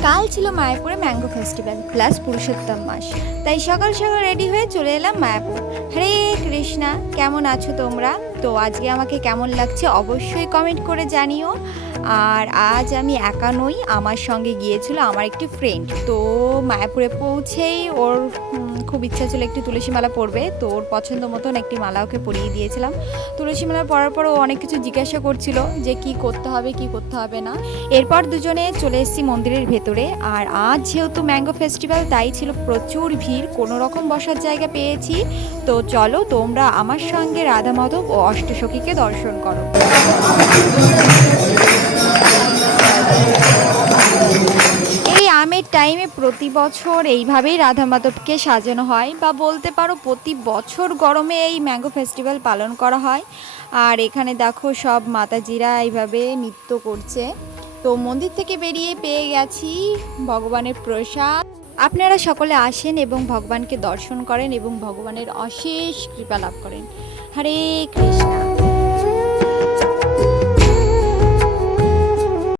কাল ছিল মায়াপুরে ম্যাঙ্গো ফেস্টিভ্যাল প্লাস পুরুষোত্তম মাস, তাই সকাল সকাল রেডি হয়ে চলে এলাম মায়াপুর। হরে কৃষ্ণা, কেমন আছো তোমরা? তো আজকে আমাকে কেমন লাগছে অবশ্যই কমেন্ট করে জানিও। আর আজ আমি একা নই, আমার সঙ্গে গিয়েছিল আমার একটি ফ্রেন্ড। তো মায়াপুরে পৌঁছেই ওর খুব ইচ্ছা ছিল একটি তুলসী মালা পরবে, তো ওর পছন্দ মতন একটি মালা ওকে পরিয়ে দিয়েছিলাম। তুলসী মালা পরার পর ও অনেক কিছু জিজ্ঞাসা করছিল যে কি করতে হবে কি করতে হবে না। এরপর দুজনে চলে এসেছি মন্দিরের ভেতরে। আর আজ যেহেতু ম্যাঙ্গো ফেস্টিভ্যাল, তাই ছিল প্রচুর ভিড়, কোনো রকম বসার জায়গা পেয়েছি। তো চলো তোমরা আমার সঙ্গে রাধা মাধব ও অষ্টসখীকে দর্শন করো। এই আমের টাইমে প্রতি বছর এইভাবেই রাধা মাধবকে সাজানো হয়, বা বলতে পারো প্রতি বছর গরমে এই ম্যাঙ্গো ফেস্টিভ্যাল পালন করা হয়। আর এখানে দেখো সব মাতাজিরা এইভাবে নৃত্য করছে। তো মন্দির থেকে বেরিয়ে পেয়ে গেছি ভগবানের প্রসাদ। আপনারা সকলে আসেন এবং ভগবানকে দর্শন করেন এবং ভগবানের অশেষ কৃপা লাভ করেন। হরে কৃষ্ণা।